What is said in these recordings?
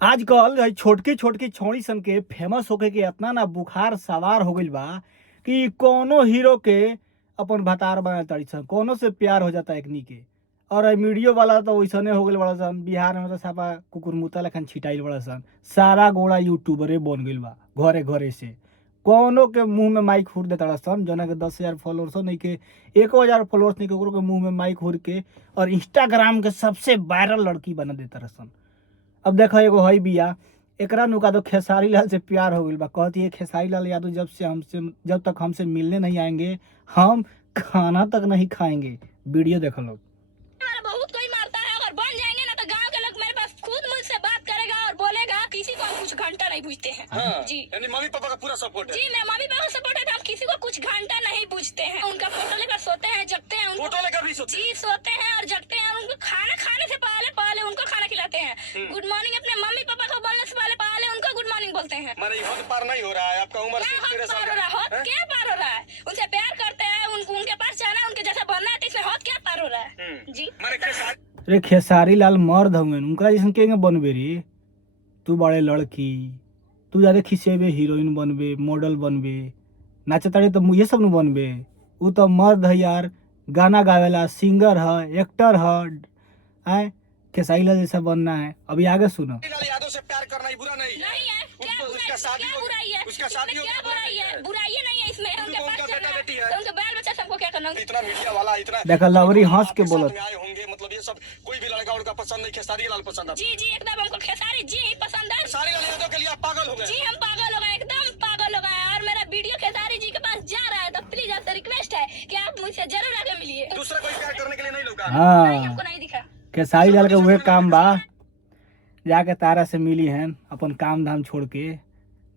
आजकल है छोटकी छोटकी छौड़ी सन के फेमस होके के इतना ना बुखार सवार हो गइल बा कि कोनो हीरो के अपन भतार बना ताड़ी सन, कोनो से प्यार हो जाता एकनी के। और मीडियो वाला तो वैसने हो गइल बड़ा सन, बिहार में तो सापा कुकुरमुता लेखन छिटाइल बड़ा सन। सारा गोड़ा यूट्यूबरे बन गइल बा घरे घरे से। कोनो के मुंह में माइक हुर देता सन, जना के 10,000 फॉलोअर्स नहीं के 1,000 फॉलोअर्स नहीं के ओकरो के मुंह में माइक हुर के और इंस्टाग्राम के सबसे वायरल लड़की बना देता सन। अब देखो एगो हई बिया, एकरा नुका तो खेसारी लाल से प्यार हो गइल बा। कहती है खेसारी लाल यादव जब तक हमसे मिलने नहीं आएंगे हम खाना तक नहीं खाएंगे। वीडियो देखो लोग। बहुत कोई मारता है, अगर बन जाएंगे ना तो गांव के लोग मेरे पास खुद मुझसे बात करेगा और बोलेगा किसी को हम कुछ घंटा नहीं पूछते हैं। हाँ, जी यानी मम्मी पापा का पूरा सपोर्ट है। जी मेरे मम्मी पापा का सपोर्ट है, तो हम किसी को कुछ घंटा नहीं पूछते हैं। उनका फोटो लेकर सोते हैं, जगते हैं, फोटो लेकर भी सोते जी सोते हैं और जगते हैं। उनको खाना खाने से पहले उनको खाना खिलाते हैं। गुड मॉर्निंग अपने मम्मी पापा को बोलने से पहले उनको गुड मॉर्निंग बोलते हैं। माने हद पार नहीं हो रहा है आपका उम्र क्या 13 हद साल पार हो रहा है? हद क्या पार हो रहा है? उनसे प्यार करते हैं, उनके पास जाना है, उनके जैसा बनना है, तो इसमें हद क्या पार हो रहा है? जी माने अरे खेसारी लाल मर्द हुए उनका जैसन के बनबे रे। तू बड़े लड़की, तू ज्यादा खिसेबे, हीरोइन बनबे, मॉडल बनबे, नाचताड़ी तो ये सब न बनबे। उ तो मर्द है यार, गाना गावेला, सिंगर है, एक्टर है। खेसारी लाल जैसा बनना है। अभी आगे सुनो। लाल यादव से प्यार करना ही बुरा नहीं है। नहीं है। क्या उसका शादी क्या बुराई है? उसका शादी इसमें क्या बुराई है? बुराई नहीं है इसमें। उनके पास जाना है, बेटी है, तो उनके बाल बच्चा सबको क्या करना? इतना मीडिया वाला इतना देखा लवरी हंस के बोलत आए होंगे, मतलब ये सब कोई भी लड़का उनका पसंद नहीं, खेसारी लाल पसंद है। जी जी एकदम हमको खेसारी जी ही पसंद है। खेसारी लाल यादव के लिए आप पागल हो गए। जी हम पागल हो गए, एकदम पागल हो गए। और मेरा वीडियो खेसारी जी के पास जा रहा है, तो प्लीज आपसे रिक्वेस्ट है कि आप मुझसे जरूर आके मिलिए। दूसरा कोई प्यार करने के लिए नहीं लोग नहीं हाँ। हमको नहीं दिखा। खेसारी लाल के वह काम बा, जाके तारा से मिली हैं अपन काम धाम छोड़ के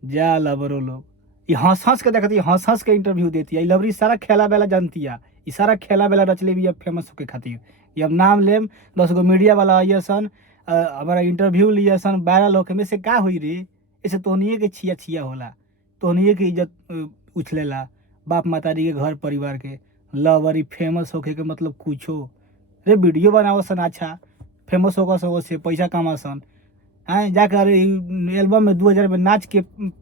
जा। लबरो लोग ये हंस हंस के देखती है, हंस हंस के इंटरव्यू देती है। लवरी सारा खेला बेला जानती है, ये सारा खेला बेला रचले भी अब फेमस होके खातिर। ये अब नाम लेम 10 गो मीडिया वाला आइए सन, हमारा इंटरव्यू लिए सन, वायरल होके में से का हुई रे। ऐसे तोहनिए के छिया छिया होला, तोहनिए के इज्जत उछलेला बाप मातारी के घर परिवार के। लवरी फेमस होके के मतलब कुछो रे, वीडियो बनावो सन, अच्छा फेमस होगा सो से पैसा कमा सन। जाकर एल्बम में 2000 में नाच के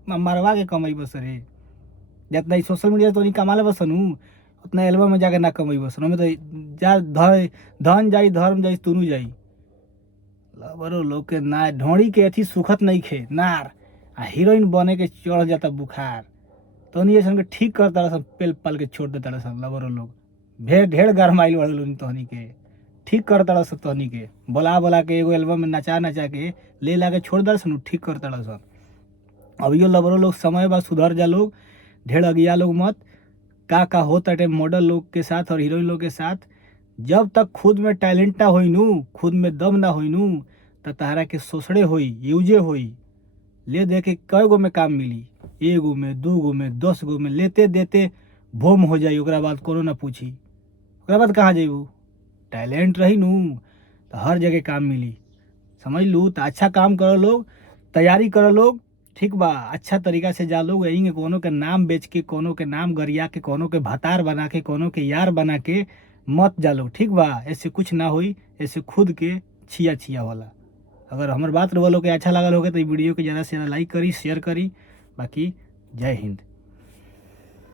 मरवा के कमाई बस रे। जितना सोशल मीडिया तो नहीं कमा ले बसन उतना एल्बम में जाके ना कमाई बसन। हमें तो जा धन जाई धर्म जाई तुनू जाई। लबरो लोग के ना ढोड़ी के अथी सुखत नहीं खे नार, हीरोइन बने के चढ़ जाता बुखार। तो नहीं ऐसा ठीक करता रहा, पेल पल के छोड़ देता रहा। लबरो लोग ढेर गरमाइल वाले तोहनी के ठीक करता रहा। तोहनी के बोला के एगो एल्बम में नचा के ले ला के छोड़ दे सन, ठीक करता रहा सब। अभियो लबरो लोग समय बाद सुधर जा लोग, ढेर अगिया लोग मत। का होता है मॉडल लोग के साथ और हीरोइन लोग के साथ, जब तक खुद में टैलेंट ना होई नू, खुद में दम ना होई नू, तो तहरा के सोसड़े होई, यूजे होई। ले दे के कई गो में काम मिली, 1 गो में 2 गो में 10 गो में लेते देते भोम हो जाई। ओकरा बाद कोनो ना पूछी, ओकरा बाद कहाँ जाइबू। टैलेंट रही नू तो हर जगह काम मिली, समझ लू। तो अच्छा काम करो लोग, तैयारी करो लोग, ठीक बा। अच्छा तरीका से जा लोग। यही कोनो के नाम बेच के, कोनो के नाम गरिया के, कोनो के भतार बना के, कोनो के यार बना के मत जा लोग, ठीक बा। ऐसे कुछ ना होई, ऐसे खुद के छिया छिया होला। अगर हमार बात रहा लोग के अच्छा लगल होगा तो वीडियो के ज़्यादा से ज़्यादा लाइक करी, शेयर करी। बाकी जय हिंद।